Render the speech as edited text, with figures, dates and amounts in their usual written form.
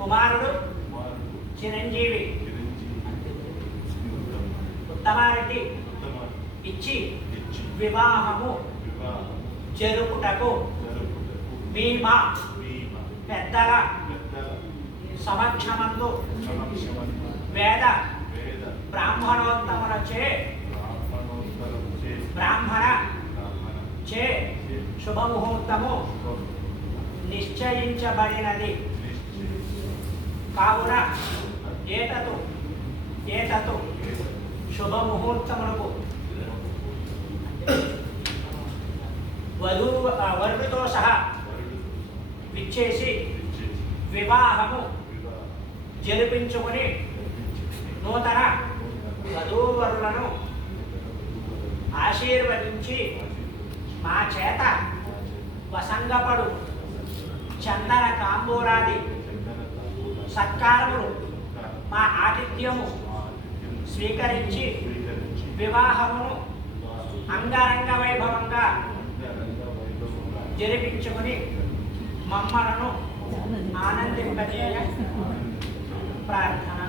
కుమారుడు చిరంజీవి ఉత్తమారెడ్డి ఇచ్చి వివాహము జరుపుటకు భీమా పెద్దల సమక్షమందు వేద బ్రాహ్మణోత్తములచే బ్రాహ్మణ చే శుభముహూర్తము నిశ్చయించబడినది కావున ఏతతు శుభముహూర్తములకు వరుడితో సహా విచ్చేసి వివాహము జరిపించుకుని నూతన వధూవరులను ఆశీర్వదించి మా చేత వసంగపడు చందన కాంబూరాది సత్కారములు మా ఆతిథ్యము స్వీకరించి వివాహమును అంగరంగ వైభవంగా జరిపించుకుని మమ్మలను ఆనందింపజేయ ప్రార్థన.